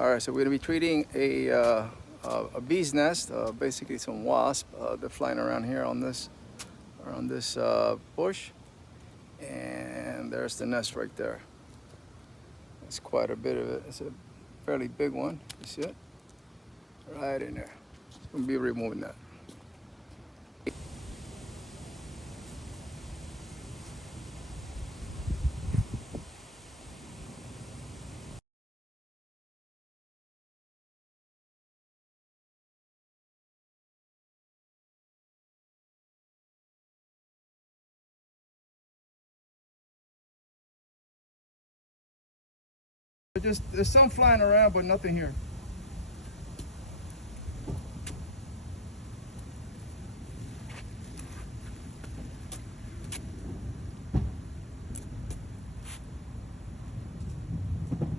All right, so we're gonna be treating a bee's nest, basically some wasp. They're flying around here on this bush, and there's the nest right there. It's quite a bit of it. It's a fairly big one. You see it? Right in there. We'll be removing that. There's some flying around, but nothing here.